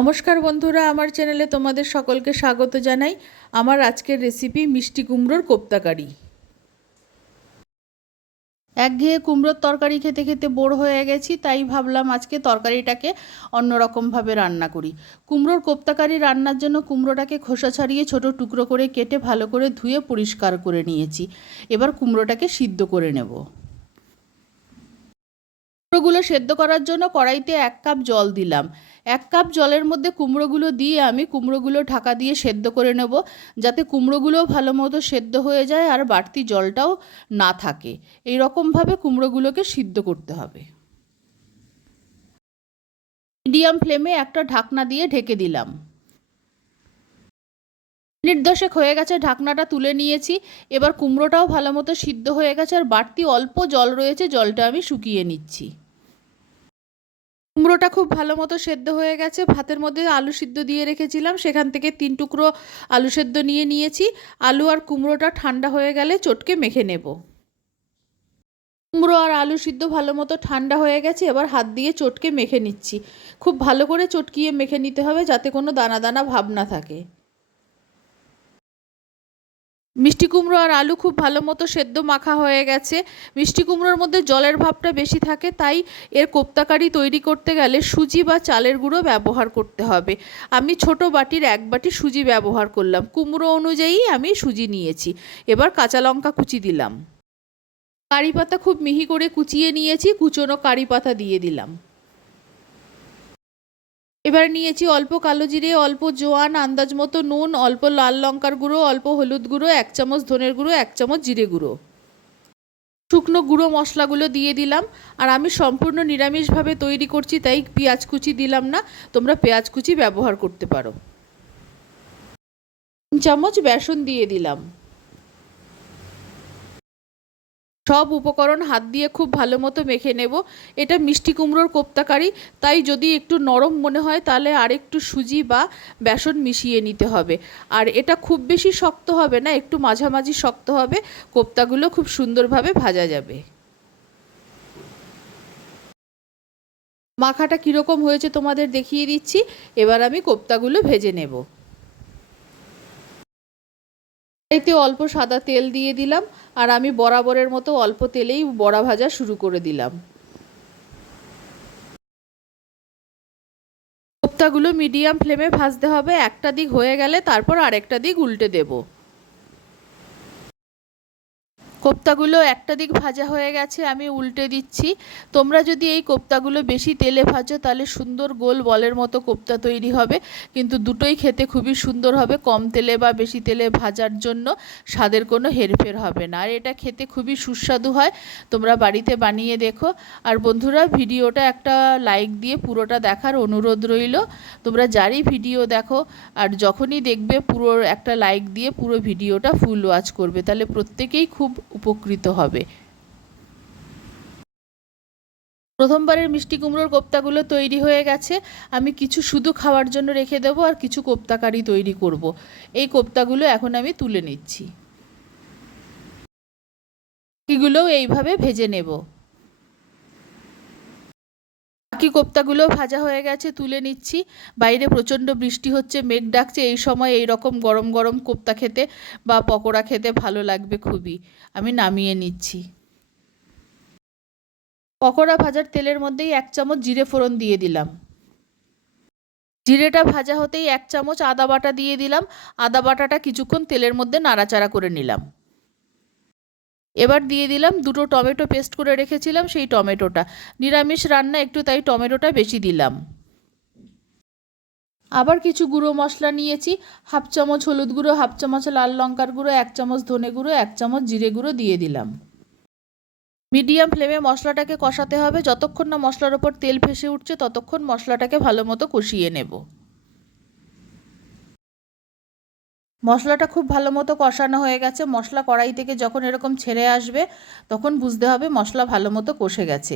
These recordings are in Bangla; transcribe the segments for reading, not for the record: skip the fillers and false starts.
নমস্কার বন্ধুরা, আমার চ্যানেলে তোমাদের সকলকে স্বাগত জানাই। আমার আজকের রেসিপি মিষ্টি কুমড়োর কোপ্তাকারি। একঘেয়ে কুমড়োর তরকারি খেতে খেতে বোর হয়ে গেছি, তাই ভাবলাম আজকে তরকারিটাকে অন্যরকমভাবে রান্না করি। কুমড়োর কোপ্তাকারি রান্নার জন্য কুমড়োটাকে খোসা ছাড়িয়ে ছোট টুকরো করে কেটে ভালো করে ধুয়ে পরিষ্কার করে নিয়েছি। এবার কুমড়োটাকে সিদ্ধ করে নেব। কুমড়োগুলো সেদ্ধ করার জন্য কড়াইতে 1 কাপ জল দিলাম। 1 কাপ জলের মধ্যে কুমড়োগুলো দিয়ে আমি কুমড়োগুলো ঢাকা দিয়ে সেদ্ধ করে নেব, যাতে কুমড়োগুলোও ভালো মতো সেদ্ধ হয়ে যায় আর বাড়তি জলটাও না থাকে। এই রকমভাবে কুমড়োগুলোকে সিদ্ধ করতে হবে। মিডিয়াম ফ্লেমে একটা ঢাকনা দিয়ে ঢেকে দিলাম। মিনিট 10 হয়ে গেছে, ঢাকনাটা তুলে নিয়েছি। এবার কুমড়োটাও ভালো মতো সিদ্ধ হয়ে গেছে আর বাড়তি অল্প জল রয়েছে, জলটা আমি শুকিয়ে নিচ্ছি। কুমড়োটা খুব ভালো মতো সেদ্ধ হয়ে গেছে। ভাতের মধ্যে আলু সিদ্ধ দিয়ে রেখেছিলাম, সেখান থেকে 3 টুকরো আলু সেদ্ধ নিয়ে নিয়েছি। আলু আর কুমড়োটা ঠান্ডা হয়ে গেলে চটকে মেখে নেব। কুমড়ো আর আলু সিদ্ধ ভালো মতো ঠান্ডা হয়ে গেছে, এবার হাত দিয়ে চটকে মেখে নিচ্ছি। খুব ভালো করে চটকিয়ে মেখে নিতে হবে, যাতে কোনো দানা দানা ভাব না থাকে। মিষ্টি কুমড়ো আর আলু খুব ভালো মতো সেদ্ধ মাখা হয়ে গেছে। মিষ্টি কুমড়োর মধ্যে জলের ভাবটা বেশি থাকে, তাই এর কোপ্তাকারি তৈরি করতে গেলে সুজি বা চালের গুঁড়ো ব্যবহার করতে হবে। আমি ছোট বাটির 1 বাটি সুজি ব্যবহার করলাম। কুমড়ো অনুযায়ী আমি সুজি নিয়েছি। এবার কাঁচা লঙ্কা কুচি দিলাম। কারি পাতা খুব মিহি করে কুচিয়ে নিয়েছি, কুচনো কারি পাতা দিয়ে দিলাম। এবার নিয়েছি অল্প কালো জিরে, অল্প জোয়ান, আন্দাজ মতো নুন, অল্প লাল লঙ্কার গুঁড়ো, অল্প হলুদ গুঁড়ো, 1 চামচ ধনের গুঁড়ো, 1 চামচ জিরে গুঁড়ো। শুকনো গুঁড়ো মশলাগুলো দিয়ে দিলাম। আর আমি সম্পূর্ণ নিরামিষভাবে তৈরি করছি, তাই পেঁয়াজ কুচি দিলাম না। তোমরা পেঁয়াজ কুচি ব্যবহার করতে পারো। 3 চামচ বেসন দিয়ে দিলাম। সব উপকরণ হাত দিয়ে খুব ভালো মতো মেখে নেব। এটা মিষ্টি কুমড়োর কোপ্তাকারি, তাই যদি একটু নরম মনে হয় তাহলে আরেকটু সুজি বা বেসন মিশিয়ে নিতে হবে। আর এটা খুব বেশি শক্ত হবে না, একটু মাঝামাঝি শক্ত হবে। কোপ্তাগুলো খুব সুন্দরভাবে ভাজা যাবে। মাখাটা কীরকম হয়েছে তোমাদের দেখিয়ে দিচ্ছি। এবার আমি কোপ্তাগুলো ভেজে নেব। এতে অল্প সাদা তেল দিয়ে দিলাম, আর আমি বরাবরের মতো অল্প তেলেই বড়া ভাজা শুরু করে দিলাম। কোপ্তাগুলো মিডিয়াম ফ্লেমে ভাজতে হবে। একটা দিক হয়ে গেলে তারপর আরেকটা দিক উল্টে দেব। কোপ্তাগুলো একটা দিক ভাজা হয়ে গেছে, আমি উল্টে দিচ্ছি। তোমরা যদি এই কোপ্তাগুলো বেশি তেলে ভাজো তাহলে সুন্দর গোল বলের মতো কোপ্তা তৈরি হবে, কিন্তু দুটোই খেতে খুবই সুন্দর হবে। কম তেলে বা বেশি তেলে ভাজার জন্য স্বাদের কোনো হেরফের হবে না, আর এটা খেতে খুবই সুস্বাদু হয়। তোমরা বাড়িতে বানিয়ে দেখো। আর বন্ধুরা, ভিডিওটা একটা লাইক দিয়ে পুরোটা দেখার অনুরোধ রইল। তোমরা যারই ভিডিও দেখো আর যখনই দেখবে, পুরো একটা লাইক দিয়ে পুরো ভিডিওটা ফুল ওয়াচ করবে, তাহলে প্রত্যেকেই খুব উপকৃত হবে। প্রথমবারের মিষ্টি কুমড়োর কোপ্তাগুলো তৈরি হয়ে গেছে। আমি কিছু শুধু খাওয়ার জন্য রেখে দেবো, আর কিছু কোপ্তাকারি তৈরি করব। এই কোপ্তাগুলো এখন আমি তুলে নিচ্ছি। বাকিগুলোও এইভাবে ভেজে নেব। বাকি কোপ্তাগুলো ভাজা হয়ে গেছে, তুলে নিচ্ছি। বাইরে প্রচণ্ড বৃষ্টি হচ্ছে, মেঘ ডাকছে। এই সময় এই রকম গরম গরম কোপ্তা খেতে বা পকোড়া খেতে ভালো লাগবে খুবই। আমি নামিয়ে নিচ্ছি। পকোড়া ভাজার তেলের মধ্যেই 1 চামচ জিরে ফোড়ন দিয়ে দিলাম। জিরেটা ভাজা হতেই 1 চামচ আদা বাটা দিয়ে দিলাম। আদা বাটাটা কিছুক্ষণ তেলের মধ্যে নাড়াচাড়া করে নিলাম। এবার দিয়ে দিলাম 2টো টমেটো পেস্ট করে রেখেছিলাম, সেই টমেটোটা। নিরামিষ রান্না একটু, তাই টমেটোটা বেশি দিলাম। আবার কিছু গুঁড়ো মশলা নিয়েছি। 1/2 চামচ হলুদ গুঁড়ো, 1/2 চামচ লাল লঙ্কার গুঁড়ো, 1 চামচ ধনে গুঁড়ো, 1 চামচ জিরে গুঁড়ো দিয়ে দিলাম। মিডিয়াম ফ্লেমে মশলাটাকে কষাতে হবে। যতক্ষণ না মশলার ওপর তেল ভেসে উঠছে ততক্ষণ মশলাটাকে ভালো মতো কষিয়ে নেব। মশলাটা খুব ভালো মতো কষানো হয়ে গেছে। মশলা কড়াই থেকে যখন এরকম ছেড়ে আসবে তখন বুঝতে হবে মশলা ভালো মতো কষে গেছে।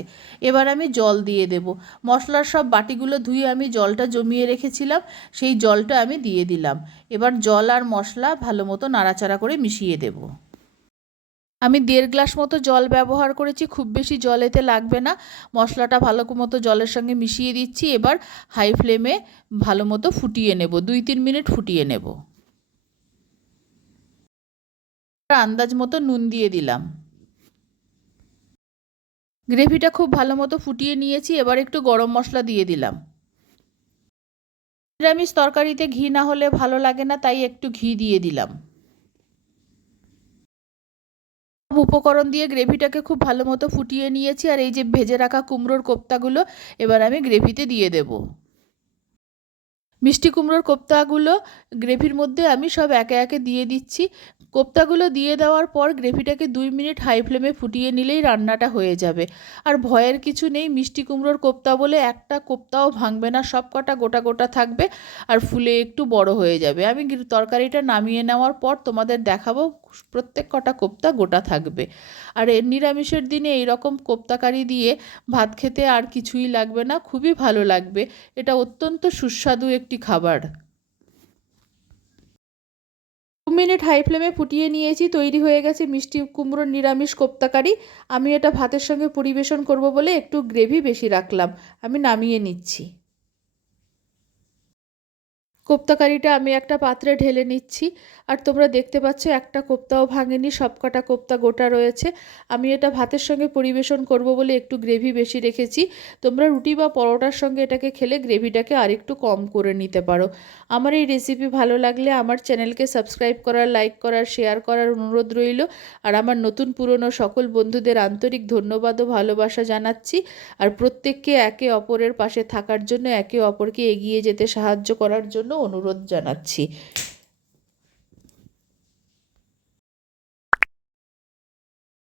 এবার আমি জল দিয়ে দেব। মশলার সব বাটিগুলো ধুয়ে আমি জলটা জমিয়ে রেখেছিলাম, সেই জলটা আমি দিয়ে দিলাম। এবার জল আর মশলা ভালো মতো নাড়াচাড়া করে মিশিয়ে দেব। আমি 1.5 গ্লাস মতো জল ব্যবহার করেছি, খুব বেশি জল এতে লাগবে না। মশলাটা ভালো মতো জলের সঙ্গে মিশিয়ে দিচ্ছি। এবার হাই ফ্লেমে ভালো মতো ফুটিয়ে নেব, 2-3 মিনিট ফুটিয়ে নেব। আন্দাজ মতো নুন দিয়ে দিলাম। গ্রেভিটা খুব ভালো মতো ফুটিয়ে নিয়েছি, এবার একটু গরম মশলা দিয়ে দিলাম। নিরামিষ তরকারিতে ঘি না হলে ভালো লাগে না, তাই একটু ঘি দিয়ে দিলাম। উপকরণ দিয়ে গ্রেভিটাকে খুব ভালো মতো ফুটিয়ে নিয়েছি, আর এই যে ভেজে রাখা কুমড়োর কোপ্তাগুলো এবার আমি গ্রেভিতে দিয়ে দেব। মিষ্টি কুমড়োর কোপ্তাগুলো গ্রেভির মধ্যে আমি সব একে একে দিয়ে দিচ্ছি। কোপ্তাগুলো দিয়ে দেওয়ার পর গ্রেভিটাকে 2 মিনিট হাই ফ্লেমে ফুটিয়ে নিলেই রান্নাটা হয়ে যাবে। আর ভয়ের কিছু নেই, মিষ্টি কুমড়োর কোপ্তা বলে একটা কোপ্তাও ভাঙবে না, সব কটা গোটা গোটা থাকবে আর ফুলে একটু বড় হয়ে যাবে। আমি তরকারিটা নামিয়ে নেওয়ার পর তোমাদের দেখাবো প্রত্যেক কটা কোপ্তা গোটা থাকবে। আর নিরামিষের দিনে এইরকম কোপ্তা কারি দিয়ে ভাত খেতে আর কিছুই লাগবে না, খুবই ভালো লাগবে। এটা অত্যন্ত সুস্বাদু একটি খাবার। 2 মিনিট হাই ফ্লেমে ফুটিয়ে নিয়েছি, তৈরি হয়ে গেছে মিষ্টি কুমড়োর নিরামিষ কোপ্তা কারি। আমি এটা ভাতের সঙ্গে পরিবেশন করব বলে একটু গ্রেভি বেশি রাখলাম। আমি নামিয়ে নিচ্ছি। কোপ্তা কারিটা আমি একটা পাত্রে ঢেলে নিচ্ছি। আর তোমরা দেখতে পাচ্ছ একটা কোপ্তাও ভাঙেনি, সবকটা কোপ্তা গোটা রয়েছে। আমি এটা ভাতের সঙ্গে পরিবেশন করব বলে একটু গ্রেভি বেশি রেখেছি। তোমরা রুটি বা পরোটার সঙ্গে এটাকে খেলে গ্রেভিটাকে আরেকটু কম করে নিতে পারো। আমার এই রেসিপি ভালো লাগলে আমার চ্যানেলকে সাবস্ক্রাইব করার, লাইক করার, শেয়ার করার অনুরোধ রইল। আর আমার নতুন পুরনো সকল বন্ধুদের আন্তরিক ধন্যবাদ ও ভালোবাসা জানাচ্ছি। আর প্রত্যেককে একে অপরের পাশে থাকার জন্য, একে অপরকে এগিয়ে যেতে সাহায্য করার জন্য অনুরোধ জানাচ্ছি।